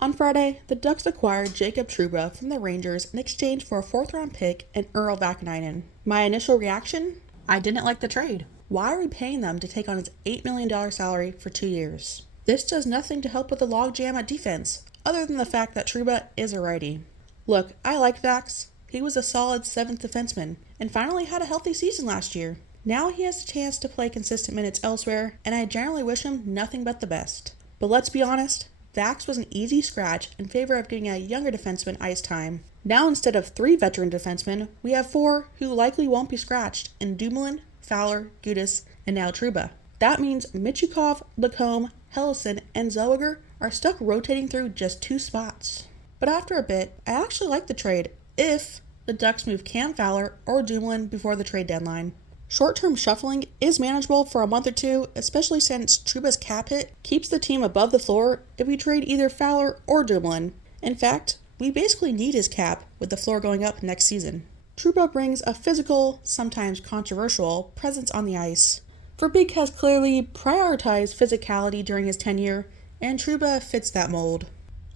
On Friday, the Ducks acquired Jacob Trouba from the Rangers in exchange for a fourth-round pick and Earl Vakanainen. My initial reaction? I didn't like the trade. Why are we paying them to take on his $8 million salary for 2 years? This does nothing to help with the logjam at defense, other than the fact that Trouba is a righty. Look, I like Vax. He was a solid 7th defenseman, and finally had a healthy season last year. Now he has a chance to play consistent minutes elsewhere, and I generally wish him nothing but the best. But let's be honest, Vax was an easy scratch in favor of giving a younger defenseman ice time. Now instead of 3 veteran defensemen, we have 4 who likely won't be scratched in Dumoulin, Fowler, Gudas, and now Trouba. That means Michukov, Lacombe, Hellison, and Zellweger are stuck rotating through just 2 spots. But after a bit, I actually like the trade if the Ducks move Cam Fowler or Dumoulin before the trade deadline. Short-term shuffling is manageable for a month or two, especially since Trouba's cap hit keeps the team above the floor if we trade either Fowler or Dumoulin. In fact, we basically need his cap with the floor going up next season. Trouba brings a physical, sometimes controversial, presence on the ice. Verbeek has clearly prioritized physicality during his tenure, and Trouba fits that mold.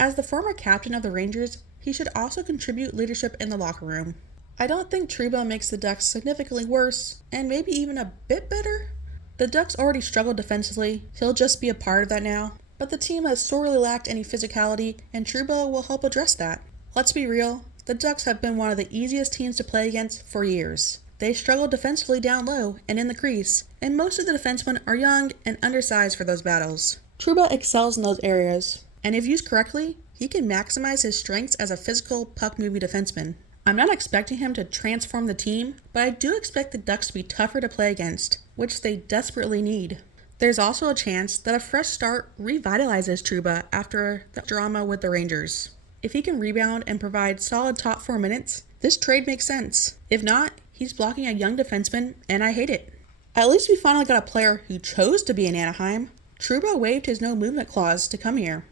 As the former captain of the Rangers, he should also contribute leadership in the locker room. I don't think Trouba makes the Ducks significantly worse, and maybe even a bit better. The Ducks already struggled defensively, he'll just be a part of that now, but the team has sorely lacked any physicality, and Trouba will help address that. Let's be real, the Ducks have been one of the easiest teams to play against for years. They struggle defensively down low and in the crease, and most of the defensemen are young and undersized for those battles. Trouba excels in those areas, and if used correctly, he can maximize his strengths as a physical, puck-moving defenseman. I'm not expecting him to transform the team, but I do expect the Ducks to be tougher to play against, which they desperately need. There's also a chance that a fresh start revitalizes Trouba after the drama with the Rangers. If he can rebound and provide solid top 4 minutes, this trade makes sense. If not, he's blocking a young defenseman, and I hate it. At least we finally got a player who chose to be in Anaheim. Trouba waived his no-movement clause to come here.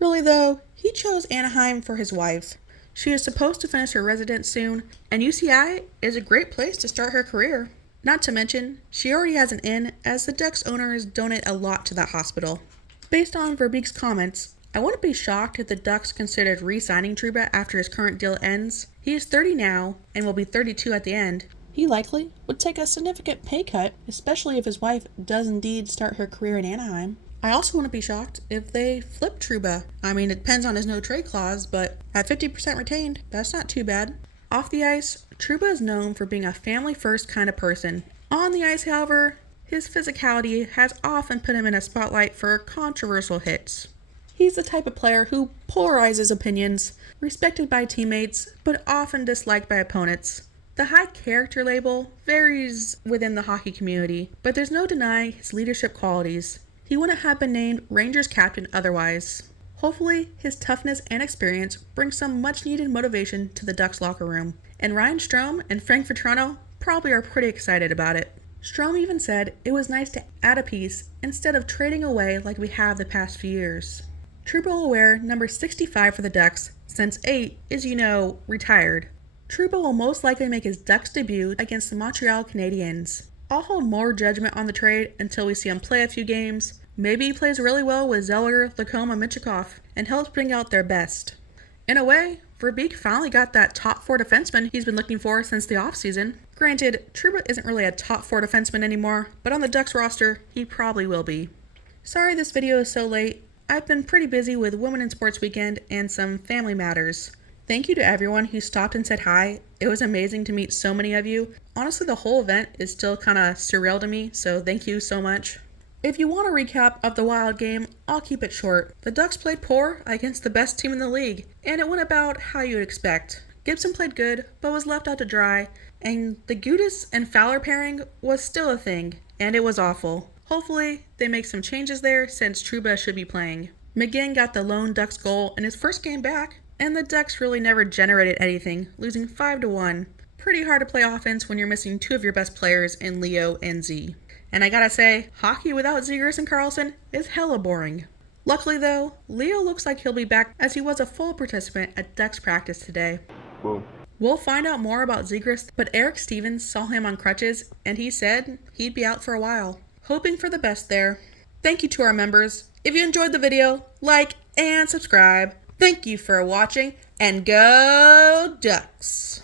Really though, he chose Anaheim for his wife. She is supposed to finish her residence soon, and UCI is a great place to start her career. Not to mention, she already has an in, as the Ducks owners donate a lot to that hospital. Based on Verbeek's comments, I wouldn't be shocked if the Ducks considered re-signing Trouba after his current deal ends. He is 30 now, and will be 32 at the end. He likely would take a significant pay cut, especially if his wife does indeed start her career in Anaheim. I also wouldn't be shocked if they flip Trouba. I mean, it depends on his no-trade clause, but at 50% retained, that's not too bad. Off the ice, Trouba is known for being a family-first kind of person. On the ice, however, his physicality has often put him in a spotlight for controversial hits. He's the type of player who polarizes opinions, respected by teammates, but often disliked by opponents. The high character label varies within the hockey community, but there's no denying his leadership qualities. He wouldn't have been named Rangers captain otherwise. Hopefully, his toughness and experience bring some much-needed motivation to the Ducks locker room. And Ryan Strome and Frank Vatrano probably are pretty excited about it. Strome even said it was nice to add a piece instead of trading away like we have the past few years. Trouba will wear number 65 for the Ducks, since 8 is, retired. Trouba will most likely make his Ducks debut against the Montreal Canadiens. I'll hold more judgment on the trade until we see him play a few games. Maybe he plays really well with Zellweger, Lacombe, and Michukov, and helps bring out their best. In a way, Verbeek finally got that top 4 defenseman he's been looking for since the offseason. Granted, Trouba isn't really a top 4 defenseman anymore, but on the Ducks roster, he probably will be. Sorry this video is so late. I've been pretty busy with Women in Sports Weekend and some family matters. Thank you to everyone who stopped and said hi. It was amazing to meet so many of you. Honestly, the whole event is still kind of surreal to me, so thank you so much. If you want a recap of the Wild game, I'll keep it short. The Ducks played poor against the best team in the league, and it went about how you'd expect. Gibson played good, but was left out to dry, and the Gudas and Fowler pairing was still a thing, and it was awful. Hopefully, they make some changes there since Trouba should be playing. McGinn got the lone Ducks goal in his first game back, and the Ducks really never generated anything, losing 5-1. Pretty hard to play offense when you're missing 2 of your best players in Leo and Z. And I gotta say, hockey without Zegras and Karlsson is hella boring. Luckily though, Leo looks like he'll be back as he was a full participant at Ducks practice today. Boom. We'll find out more about Zegras, but Eric Stevens saw him on crutches and he said he'd be out for a while. Hoping for the best there. Thank you to our members. If you enjoyed the video, like and subscribe. Thank you for watching, and go Ducks!